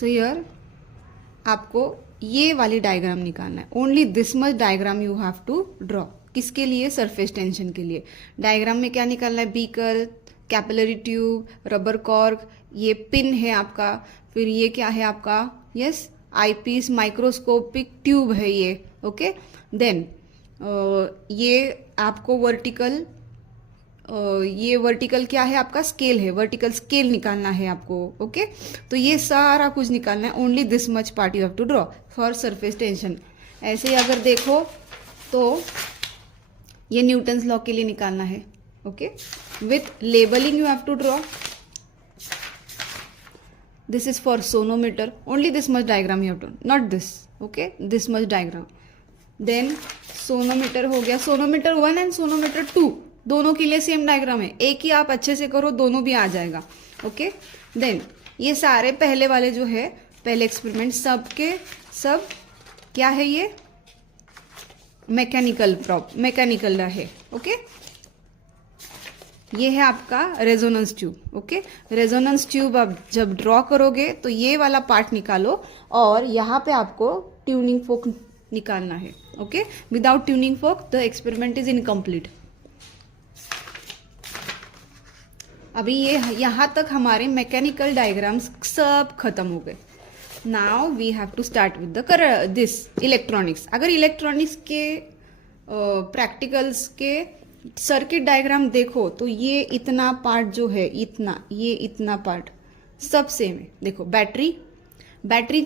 So here आपको ये वाली डायग्राम निकालना है. Only this much diagram you have to draw. किसके लिए? सरफेस टेंशन के लिए. डायग्राम में क्या निकालना है? Beaker, capillary tube, rubber cork, ये पिन है आपका, फिर ये क्या है आपका? यस, आईपीस माइक्रोस्कोपिक ट्यूब है ये. ओके, देन ये आपको वर्टिकल, ये वर्टिकल क्या है आपका? स्केल है. वर्टिकल स्केल निकालना है आपको. ओके, तो ये सारा कुछ निकालना है. Only this much part you have to draw for surface tension. ऐसे ही अगर देखो तो ये न्यूटन्स लॉ के लिए निकालना है. Okay, with labelling you have to draw. This is for sonometer. Only this much diagram you have to, not this. Okay, this much diagram. Then sonometer हो गया. सोनोमीटर 1 एंड सोनोमीटर 2 दोनों के लिए same diagram है. एक ही आप अच्छे से करो, दोनों भी आ जाएगा. ओके, देन ये सारे पहले वाले जो है, पहले एक्सपेरिमेंट सबके सब क्या है? ये मैकेनिकल है. ओके, ये है आपका resonance tube. Okay, resonance tube आप जब ड्रॉ करोगे तो ये वाला पार्ट निकालो और यहाँ पे आपको ट्यूनिंग फोक निकालना है. Okay, without tuning folk the experiment is incomplete. अभी ये यहाँ तक हमारे मैकेनिकल डायग्राम्स सब खत्म हो गए. Now we have to start with the this electronics. अगर इलेक्ट्रॉनिक्स के प्रैक्टिकल्स के सर्किट डायग्राम देखो तो ये इतना पार्ट जो है, ये इतना पार्ट सब सेम है. देखो, बैटरी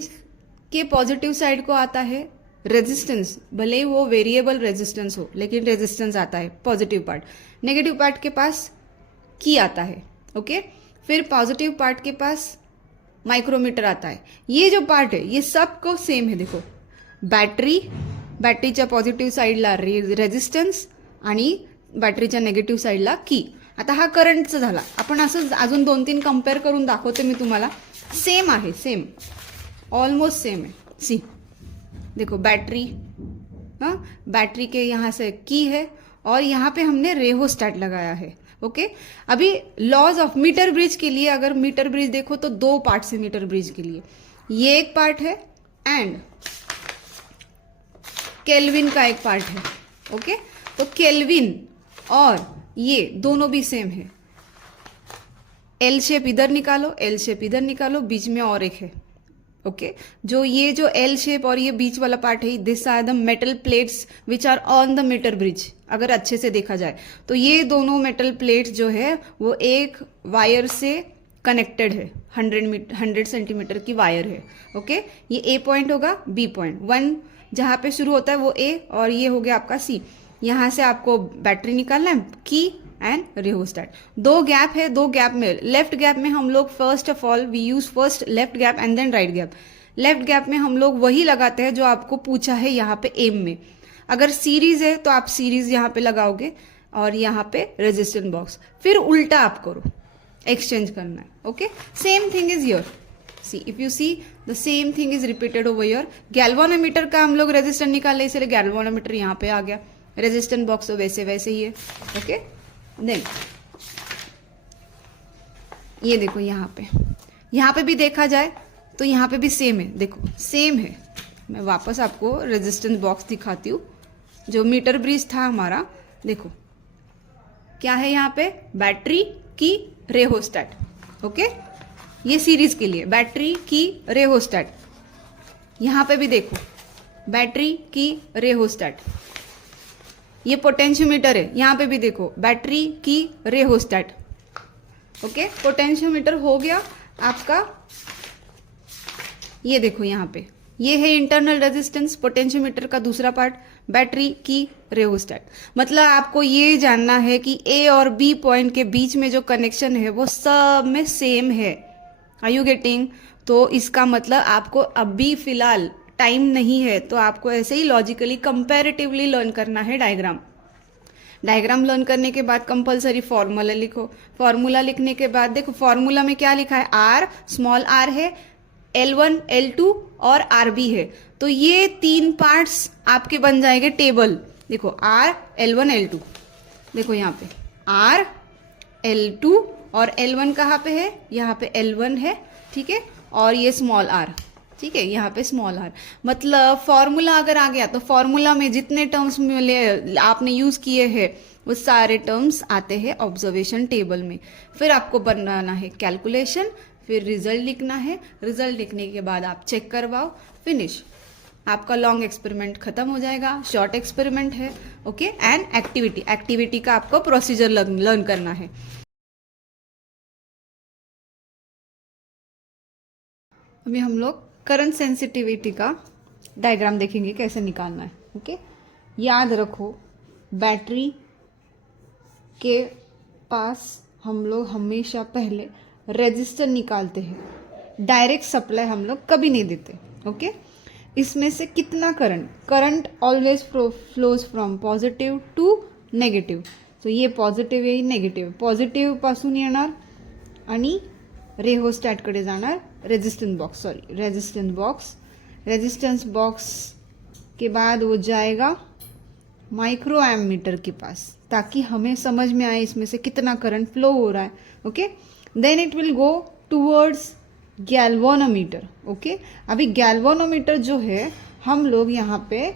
के पॉजिटिव साइड को आता है रेजिस्टेंस. भले ही वो वेरिएबल रेजिस्टेंस हो, लेकिन रेजिस्टेंस आता है पॉजिटिव पार्ट. नेगेटिव पार्ट के पास की आता है. ओके, फिर पॉजिटिव पार्ट के पास माइक्रोमीटर आता है. ये जो पार्ट है ये सबको सेम है. देखो, बॅटरीच्या पॉझिटिव्ह साईडला रेजिस्टन्स आणि बॅटरीच्या नेगेटिव्ह साईडला की. आता हा करंटचा झाला. आपण असं अजून 2-3 कंपेअर करून दाखवते मी तुम्हाला. सेम आहे, सेम, ऑलमोस्ट सेम है. सी, देखो बैटरी, हाँ, बैटरी के यहाँ से की है और यहाँ पे हमने रेहोस्टैट लगाया है. ओके, अभी लॉज ऑफ मीटर ब्रिज के लिए, अगर मीटर ब्रिज देखो तो 2 पार्ट से मीटर ब्रिज के लिए. ये एक पार्ट है एंड केल्विन का एक पार्ट है. ओके, तो केल्विन और ये दोनों भी सेम है. एल शेप इधर निकालो, एल शेप इधर निकालो, बीच में और एक है. ओके, ये जो एल शेप और ये बीच वाला पार्ट है, this are the metal plates which are on the meter bridge. अगर अच्छे से देखा जाए तो ये दोनों मेटल प्लेट्स जो है वो एक वायर से कनेक्टेड है. 100 सेंटीमीटर की वायर है. ओके, ये ए पॉइंट होगा, बी पॉइंट. 1 जहाँ पे शुरू होता है वो ए और ये हो गया आपका सी. यहाँ से आपको बैटरी निकालना है, की एंड रेहोस्टैट. 2 गैप है. 2 गैप में, लेफ्ट गैप में हम लोग first of all we use first left gap and then right gap. Left gap में हम लोग वही लगाते हैं जो आपको पूछा है यहाँ पे एम में. अगर सीरीज है तो आप सीरीज यहाँ पे लगाओगे और यहाँ पे रेजिस्टेंस बॉक्स. फिर उल्टा आप करो, एक्सचेंज करना है. Okay, same thing is here. See, if you see the same thing is repeated over here. Galvanometer का हम लोग रेजिस्टेंस निकाले, इसलिए गैल्वानोमीटर यहाँ पे आ गया. रेजिस्टेंस बॉक्स तो वैसे ही है. ओके, देन ये देखो, यहाँ पे भी देखा जाए तो यहाँ पे भी सेम है. देखो, सेम है. मैं वापस आपको रेजिस्टेंस बॉक्स दिखाती हूँ. जो मीटर ब्रिज था हमारा, देखो क्या है यहाँ पे? बैटरी की रेहोस्टैट. ओके, ये सीरीज के लिए बैटरी की रेहोस्टैट. यहाँ पे भी देखो, बैटरी की रेहोस्टैट. ये पोटेंशियोमीटर है, यहाँ पे भी देखो बैटरी की रेहोस्टैट. ओके, पोटेंशियोमीटर हो गया आपका. ये देखो यहाँ पे, ये है इंटरनल रेजिस्टेंस. पोटेंशियोमीटर का दूसरा पार्ट बैटरी की रेहोस्टैट. मतलब आपको ये जानना है कि ए और बी पॉइंट के बीच में जो कनेक्शन है वो सब में सेम है. Are you getting? तो इसका मतलब आपको अभी फिलहाल टाइम नहीं है, तो आपको ऐसे ही लॉजिकली कंपैरेटिवली लर्न करना है डायग्राम लर्न करने के बाद कंपलसरी फॉर्मूला लिखो. फॉर्मूला लिखने के बाद देखो, फॉर्मूला में क्या लिखा है? आर, स्मॉल आर है, L1, L2 और RB है. तो ये 3 पार्ट्स आपके बन जाएंगे टेबल. देखो, R, L1, L2. देखो यहाँ पे R, L2 और L1 कहाँ पे है, यहाँ पे L1 है, ठीक है, और ये स्मॉल r, ठीक है, यहाँ पे स्मॉल r। मतलब फॉर्मूला अगर आ गया तो फॉर्मूला में जितने टर्म्स मिले आपने यूज किए हैं वो सारे टर्म्स आते हैं ऑब्जर्वेशन टेबल में। फिर आपको बनाना है कैलकुलेशन, फिर रिजल्ट लिखना है, रिजल्ट लिखने के बाद आप चेक करवाओ, फिनिश, आपका लॉन्ग एक्सपेरिमेंट खत्म हो जाएगा, शॉर्ट एक्सपेरिमेंट है। ओके, एंड एक्टिविटी का आपको प्रोसीजर लर्न करना है। अभी हम लोग करंट सेंसिटिविटी का डायग्राम देखेंगे कैसे निकालना है। ओके, याद रखो बैटरी के पास हम लोग हमेशा पहले रेजिस्टर निकालते हैं, डायरेक्ट सप्लाई हम लोग कभी नहीं देते। ओके, इसमें से कितना current always flows from positive to negative. So ये पॉझिटिव्ह आहे, नेगेटिव्ह, पॉझिटिव्ह पासून येणार आणि रेहोस्टॅटकडे जाणार रेजिस्टेंस बॉक्स के बाद वो जाएगा माइक्रो एमीटर के पास, ताकि हमें समझ में आए इसमें से कितना करंट फ्लो हो रहा है। Okay, then it will go towards galvanometer. Okay, अभी गैल्वेनोमीटर जो है हम लोग यहाँ पे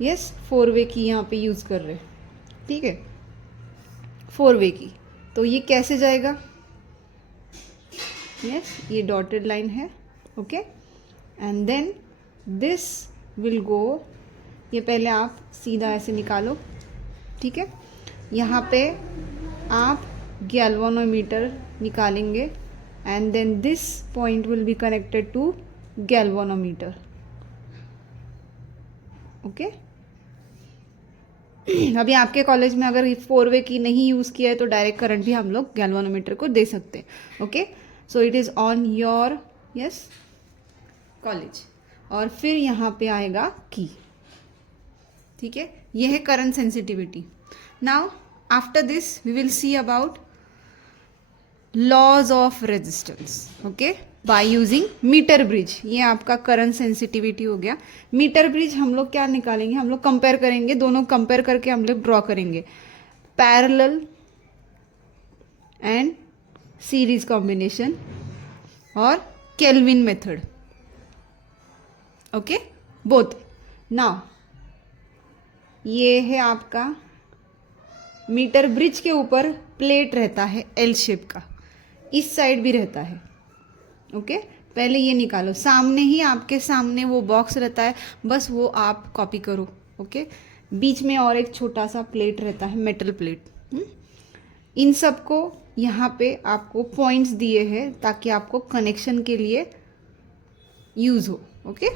4 वे की यहाँ पे यूज़ कर रहे हैं, ठीक है, 4 वे की। तो ये कैसे जाएगा, ये डॉटेड लाइन है। Okay, and then this will go, ये पहले आप सीधा ऐसे निकालो, ठीक है, यहाँ पे आप गैल्वेनोमीटर निकालेंगे and then this point will be connected to galvanometer. Okay, अभी आपके कॉलेज में अगर 4 वे की नहीं यूज़ किया है तो डायरेक्ट करंट भी हम लोग गैल्वेनोमीटर को दे सकते हैं। Okay, so it is on your college. और फिर यहाँ पे आएगा की, ठीक है, ये है current sensitivity. Now after this we will see about laws of resistance. Okay, by using meter bridge. ये आपका करंट सेंसिटिविटी हो गया। मीटर ब्रिज हम लोग क्या निकालेंगे, हम लोग कंपेयर करेंगे, दोनों कंपेयर करके हम लोग ड्रॉ करेंगे पैरेलल एंड सीरीज कॉम्बिनेशन और kelvin method. Okay, both. Now ये है आपका मीटर ब्रिज के ऊपर प्लेट रहता है एल शेप का, इस साइड भी रहता है। ओके, पहले ये निकालो, सामने ही आपके सामने वो बॉक्स रहता है, बस वो आप कॉपी करो। ओके, बीच में और एक छोटा सा प्लेट रहता है, मेटल प्लेट। इन सबको यहाँ पे आपको पॉइंट्स दिए हैं ताकि आपको कनेक्शन के लिए यूज़ हो। Okay,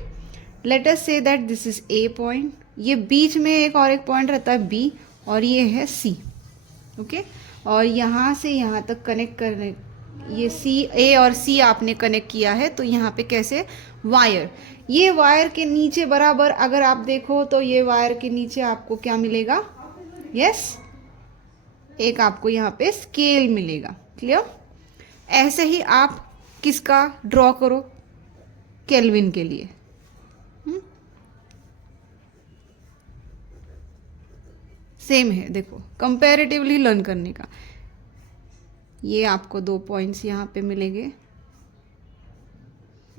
let us say that this is a point, ये बीच में एक और एक पॉइंट रहता है बी, और ये है सी। ओके, और यहाँ से यहाँ तक कनेक्ट करने, ये सी, ए और सी आपने कनेक्ट किया है, तो यहाँ पे कैसे, वायर, ये वायर के नीचे बराबर अगर आप देखो तो ये वायर के नीचे आपको क्या मिलेगा, एक आपको यहाँ पे स्केल मिलेगा। क्लियर? ऐसे ही आप किसका ड्रॉ करो, केल्विन के लिए। सेम है, देखो कंपैरेटिवली लर्न करने का। ये आपको 2 पॉइंट्स यहाँ पे मिलेंगे।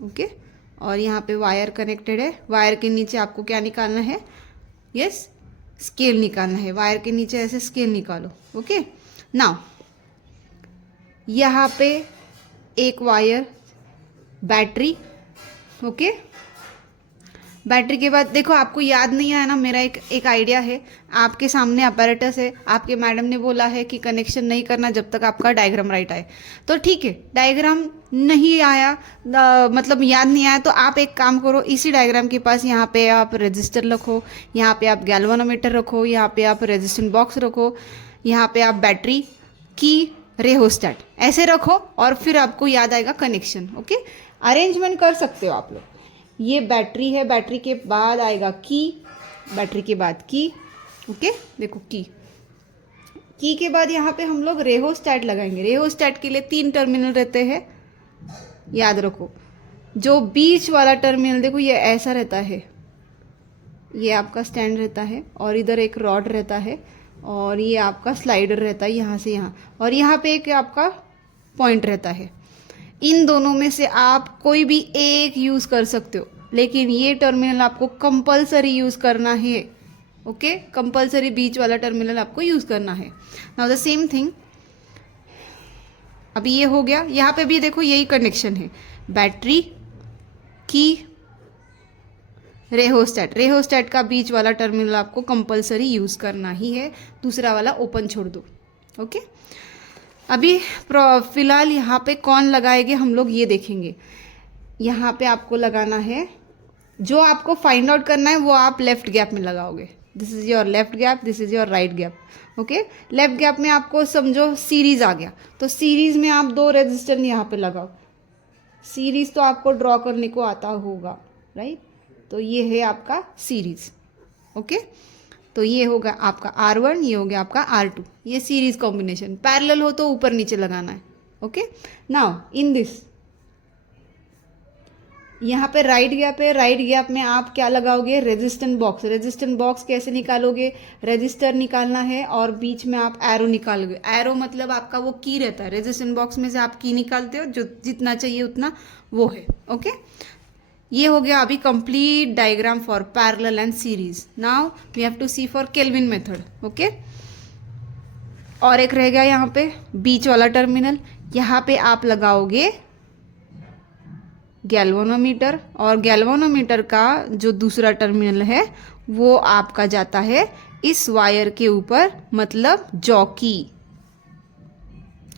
ओके, और यहाँ पे वायर कनेक्टेड है, वायर के नीचे आपको क्या निकालना है, स्केल निकालना है। वायर के नीचे ऐसे स्केल निकालो। ओके, नाउ यहाँ पे एक वायर बैटरी। ओके, बैटरी के बाद देखो, आपको याद नहीं आया ना, मेरा एक आइडिया है। आपके सामने अपैरेटस है, आपके मैडम ने बोला है कि कनेक्शन नहीं करना जब तक आपका डायग्राम राइट आए, तो ठीक है, डायग्राम नहीं आया, मतलब याद नहीं आया, तो आप एक काम करो, इसी डायग्राम के पास यहाँ पे आप रजिस्टर रखो, यहाँ पे आप गैल्वेनोमीटर रखो, यहाँ पे आप रेजिस्टेंस बॉक्स रखो, यहाँ पे आप बैटरी की रेहोस्टैट ऐसे रखो, और फिर आपको याद आएगा कनेक्शन। ओके, अरेंजमेंट कर सकते हो आप लोग। ये बैटरी है, बैटरी के बाद आएगा की, बैटरी के बाद की। ओके, देखो की के बाद यहाँ पे हम लोग रेहोस्टैट लगाएंगे। रेहोस्टैट के लिए 3 टर्मिनल रहते हैं, याद रखो। जो बीच वाला टर्मिनल देखो, ये ऐसा रहता है, ये आपका स्टैंड रहता है, और इधर एक रॉड रहता है, और ये आपका स्लाइडर रहता है यहाँ से यहाँ, और यहाँ पे एक आपका पॉइंट रहता है। इन दोनों में से आप कोई भी एक यूज़ कर सकते हो, लेकिन ये टर्मिनल आपको कंपलसरी यूज़ करना है। ओके, कंपलसरी बीच वाला टर्मिनल आपको यूज़ करना है। नाउ द सेम थिंग, अभी ये हो गया, यहाँ पे भी देखो यही कनेक्शन है, बैटरी की रेहोस्टैट का बीच वाला टर्मिनल आपको कंपलसरी यूज़ करना ही है, दूसरा वाला ओपन छोड़ दो। ओके, अभी फिलहाल यहाँ पे कौन लगाएंगे हम लोग ये देखेंगे। यहाँ पे आपको लगाना है, जो आपको फाइंड आउट करना है वो आप लेफ्ट गैप में लगाओगे। This is your left gap, this is your right gap. Okay, left gap में आपको समझो सीरीज़ आ गया, तो सीरीज़ में आप 2 रेजिस्टर यहाँ पे लगाओ। सीरीज़ तो आपको ड्रॉ करने को आता होगा, राइट? तो ये है आपका सीरीज़। ओके, तो ये होगा आपका R1, ये हो गया आपका R2, ये सीरीज़ कॉम्बिनेशन। पैरेलल हो तो ऊपर नीचे लगाना है। ओके, नाउ इन दिस, यहाँ पे राइट गैप है, राइट गैप में आप क्या लगाओगे, रेजिस्टेंस बॉक्स। रेजिस्टेंस बॉक्स कैसे निकालोगे, रजिस्टर निकालना है और बीच में आप एरो निकालोगे। एरो मतलब आपका वो की रहता है, रेजिस्टेंस बॉक्स में से आप की निकालते हो, जो जितना चाहिए उतना वो है। ओके, ये हो गया अभी complete diagram for parallel and series. Now we have to see for Kelvin method. Okay, और एक रह गया यहाँ पे बीच वाला टर्मिनल, यहाँ पे आप लगाओगे गैल्वेनोमीटर, और गैल्वेनोमीटर का जो दूसरा टर्मिनल है वो आपका जाता है इस वायर के ऊपर, मतलब जॉकी।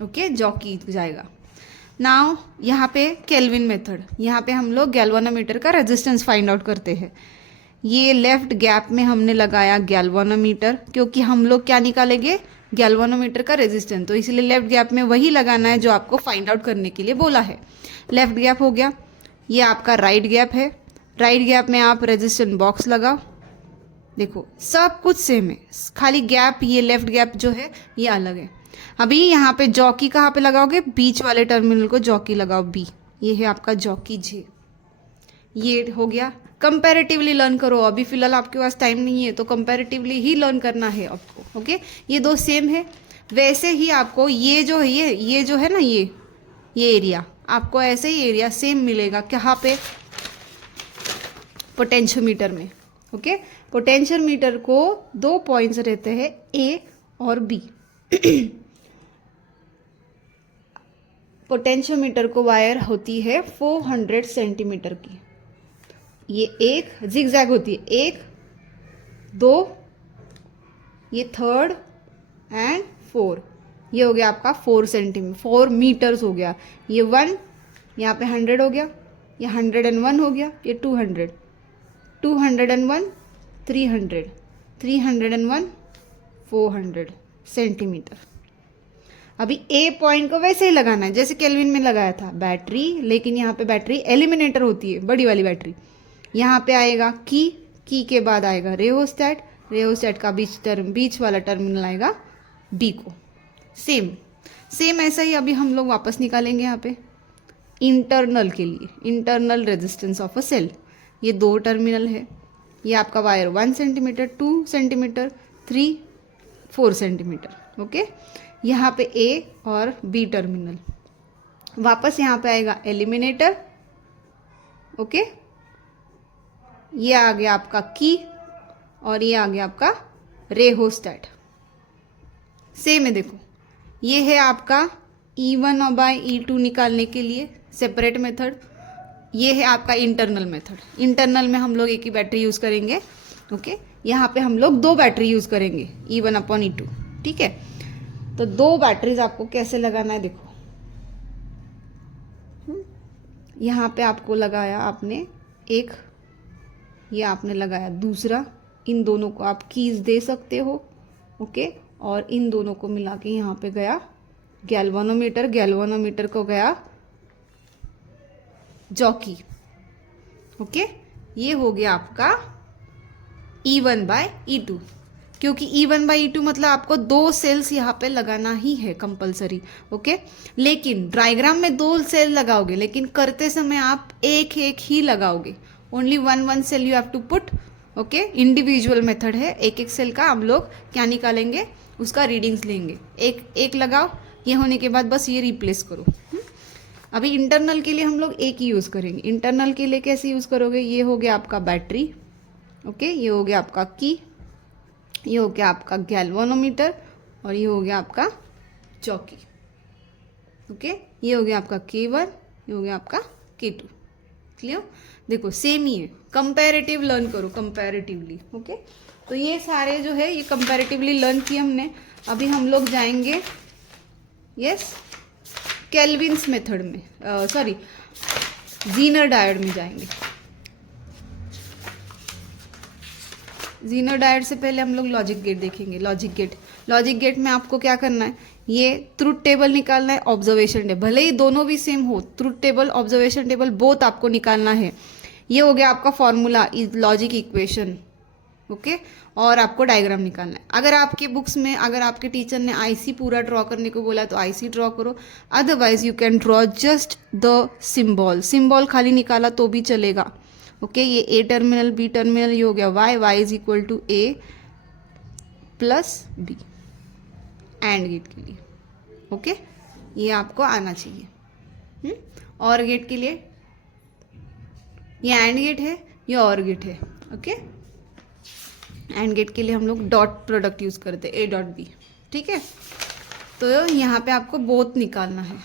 ओके, जॉकी जाएगा। नाउ यहाँ पे केल्विन मेथड, यहाँ पे हम लोग गैल्वेनोमीटर का रेजिस्टेंस फाइंड आउट करते हैं। ये लेफ्ट गैप में हमने लगाया गैल्वेनोमीटर, क्योंकि हम लोग क्या निकालेंगे, गैल्वेनोमीटर का रेजिस्टेंस, तो इसलिए लेफ्ट गैप में वही लगाना है जो आपको फाइंड आउट करने के लिए बोला है। लेफ्ट गैप हो गया। ये आपका राइट गैप है, राइट गैप में आप रेजिस्टेंस बॉक्स लगाओ। देखो सब कुछ सेम है, खाली गैप, ये लेफ्ट गैप जो है ये अलग है। अभी यहाँ पे जॉकी कहाँ पे लगाओगे, बीच वाले टर्मिनल को जॉकी लगाओ, बी, ये है आपका जॉकी जे। ये हो गया। कंपैरेटिवली लर्न करो, अभी फिलहाल आपके पास टाइम नहीं है तो कंपैरेटिवली ही लर्न करना है आपको। ओके, ये 2 सेम है। वैसे ही आपको ये जो है, ये जो है ना, ये एरिया आपको ऐसे ही एरिया सेम मिलेगा कहाँ पे, पोटेंशियोमीटर में। ओके, पोटेंशियोमीटर को 2 पॉइंट्स रहते हैं, ए और बी। पोटेंशियोमीटर को वायर होती है 400 सेंटीमीटर की। ये एक जिगजैग होती है, 1 2, ये 3rd एंड 4, ये हो गया आपका 4 मीटर्स हो गया। ये 1, यहाँ पे 100 हो गया, ये 101 हो गया, ये 200, 201, 300, 301, 400 सेंटीमीटर। अभी ए पॉइंट को वैसे ही लगाना है जैसे केल्विन में लगाया था, बैटरी, लेकिन यहाँ पे बैटरी एलिमिनेटर होती है, बड़ी वाली बैटरी। यहाँ पे आएगा की के बाद आएगा रेहोस्टैट, रेहोस्टैट का बीच वाला टर्मिनल आएगा बी को। सेम ऐसा ही अभी हम लोग वापस निकालेंगे यहाँ पे इंटरनल के लिए, internal resistance of a cell. ये 2 टर्मिनल है, ये आपका wire 1 centimetre, 2 centimetre, 3, 4 centimetre. Okay, यहाँ पे ए और बी टर्मिनल। वापस यहाँ पे आएगा एलिमिनेटर। ओके, ये आ गया आपका की और ये आ गया आपका रेहोस्टैट। सेम है, देखो ये है आपका E1 और बाय E2 निकालने के लिए सेपरेट मेथड। ये है आपका इंटरनल मेथड। इंटरनल में हम लोग एक ही बैटरी यूज़ करेंगे। ओके, यहाँ पे हम लोग 2 बैटरी यूज़ करेंगे, E1 अपॉन E2। ठीक है, तो 2 बैटरीज आपको कैसे लगाना है, देखो यहाँ पे आपको लगाया आपने एक, ये आपने लगाया दूसरा, इन दोनों को आप कीज दे सकते हो। ओके, और इन दोनों को मिला के यहाँ पे गया गैल्वेनोमीटर, गैल्वेनोमीटर को गया जॉकी। ओके, ये हो गया आपका E1 बाय E2, क्योंकि E1 बाई E2 मतलब आपको 2 सेल्स यहाँ पे लगाना ही है कंपलसरी। ओके, लेकिन डायग्राम में 2 सेल लगाओगे, लेकिन करते समय आप एक ही लगाओगे। Only 1 cell you have to put. Okay, individual method है, एक सेल का हम लोग क्या निकालेंगे, उसका रीडिंग्स लेंगे। एक लगाओ, ये होने के बाद बस ये रिप्लेस करो। अभी इंटरनल के लिए हम लोग एक ही यूज़ करेंगे। इंटरनल के लिए कैसे यूज़ करोगे, ये हो गया आपका बैटरी, ओके, ये हो गया आपका की, ये हो गया आपका गैल्वेनोमीटर, और ये हो गया आपका चौकी, ओके, ये हो गया आपका K1, ये हो गया आपका K2। क्लियर? देखो सेम ही है, कंपैरेटिव लर्न करो कंपैरेटिवली, ओके। तो ये सारे जो है ये कंपैरेटिवली लर्न किए हमने। अभी हम लोग जाएंगे केल्विन्स मेथड में, सॉरी जीनर डायोड में जाएंगे। जीनर डायोड से पहले हम लोग लॉजिक गेट देखेंगे। लॉजिक गेट में आपको क्या करना है, ये ट्रुथ टेबल निकालना है, ऑब्जर्वेशन टेबल, भले ही दोनों भी सेम हो, truth table observation table both आपको निकालना है। ये हो गया आपका फॉर्मूला लॉजिक इक्वेशन, ओके, और आपको डायग्राम निकालना है। अगर आपके बुक्स में, अगर आपके टीचर ने आईसी पूरा ड्रॉ करने को बोला तो आईसी ड्रॉ करो, otherwise you can draw just the symbol खाली निकाला तो भी चलेगा, ओके। ये ए टर्मिनल बी टर्मिनल, ये हो गया Y is equal to A plus B and gate के लिए, ओके, ये आपको आना चाहिए। और गेट के लिए ये एंड गेट है, ये और गेट है, ओके। एंड गेट के लिए हम लोग डॉट प्रोडक्ट यूज करते हैं, ए डॉट बी, ठीक है। तो यहाँ पे आपको बोथ निकालना है।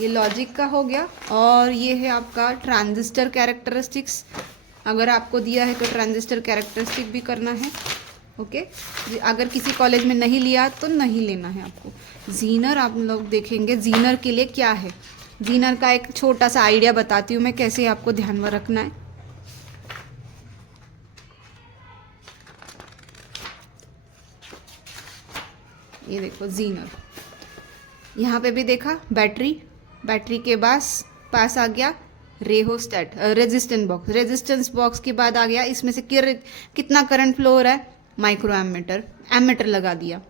ये लॉजिक का हो गया, और ये है आपका ट्रांजिस्टर कैरेक्टरिस्टिक्स। अगर आपको दिया है तो ट्रांजिस्टर कैरेक्टरिस्टिक भी करना है, ओके। अगर किसी कॉलेज में नहीं लिया तो नहीं लेना है आपको। जीनर आप लोग देखेंगे, जीनर के लिए क्या है, जीनर का एक छोटा सा आइडिया बताती हूँ मैं, कैसे आपको ध्यान में रखना है। ये देखो जीनर, यहाँ पे भी देखा बैटरी के पास आ गया रेहोस्टेट, रेजिस्टेंस बॉक्स के बाद आ गया इसमें से कितना करंट फ्लो हो रहा है, माइक्रो एमीटर लगा दिया,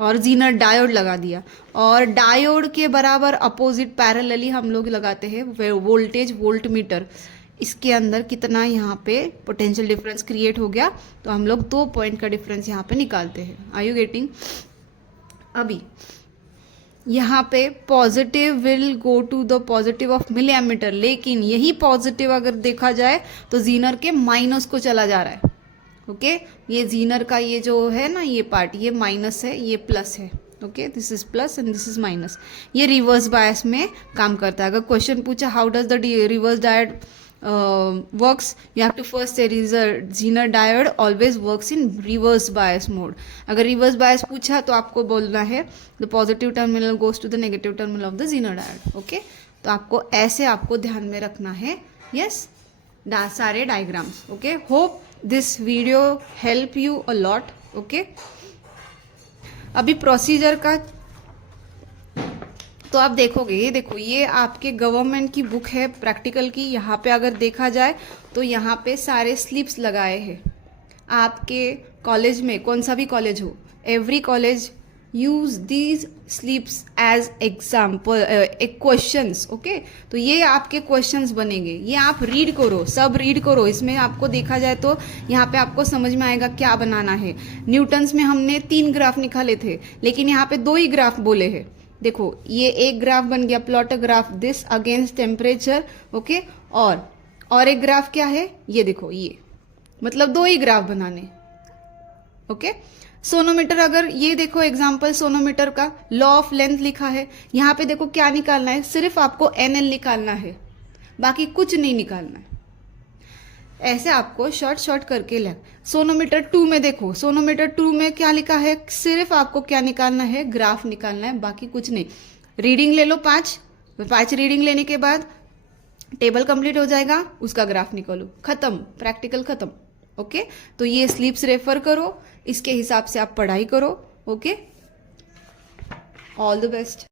और जीनर डायोड लगा दिया, और डायोड के बराबर अपोजिट पैरेलली हम लोग लगाते हैं वोल्टेज वोल्टमीटर। इसके अंदर कितना यहाँ पे पोटेंशियल डिफरेंस क्रिएट हो गया, तो हम लोग 2 पॉइंट का डिफरेंस यहाँ पे निकालते हैं। Are you getting? अभी यहाँ पे positive will go to the positive of milliammeter, लेकिन यही पॉजिटिव अगर देखा जाए तो जीनर के माइनस को चला जा रहा है, ओके। ये जीनर का ये जो है ना, ये पार्ट, ये माइनस है, ये प्लस है, okay, this is plus and this is minus. ये रिवर्स बायस में काम करता है। अगर क्वेश्चन पूछा how does the reverse diode works, you have to first say Zener diode always works in reverse bias mode. अगर reverse bias पूछा तो आपको बोलना है the positive terminal goes to the negative terminal of the Zener diode, okay? तो आपको ऐसे आपको ध्यान में रखना है, yes, सारे diagrams, okay? Hope this video help you a lot, okay? अभी प्रोसीजर का तो आप देखोगे, ये देखो, ये आपके गवर्नमेंट की बुक है प्रैक्टिकल की। यहाँ पे अगर देखा जाए तो यहाँ पे सारे स्लिप्स लगाए हैं। आपके कॉलेज में, कौन सा भी कॉलेज हो, every college use these slips as example questions, okay. तो ये आपके क्वेश्चंस बनेंगे, ये आप रीड करो, सब रीड करो। इसमें आपको देखा जाए तो यहाँ पे आपको समझ में आएगा क्या बनाना है। न्यूटन्स में हमने 3 ग्राफ निकाले थे, लेकिन यहाँ पे 2 ही ग्राफ बोले हैं। देखो ये एक ग्राफ बन गया, plot a graph this against temperature, okay. और एक ग्राफ क्या है, ये देखो, ये मतलब 2 ही ग्राफ बनाने, ओके। सोनोमीटर, अगर ये देखो एग्जांपल सोनोमीटर का लॉ ऑफ लेंथ लिखा है, यहाँ पे देखो क्या निकालना है, सिर्फ आपको NL निकालना है, बाकी कुछ नहीं निकालना है। ऐसे आपको शॉर्ट करके ले। सोनोमीटर 2 में देखो, सोनोमीटर 2 में क्या लिखा है, सिर्फ आपको क्या निकालना है, ग्राफ निकालना है, बाकी कुछ नहीं। रीडिंग ले लो 5 रीडिंग लेने के बाद टेबल कंप्लीट हो जाएगा, उसका ग्राफ निकालो, खत्म, प्रैक्टिकल खत्म, ओके। तो ये स्लिप्स रेफर करो, इसके हिसाब से आप पढ़ाई करो, ओके। All the best.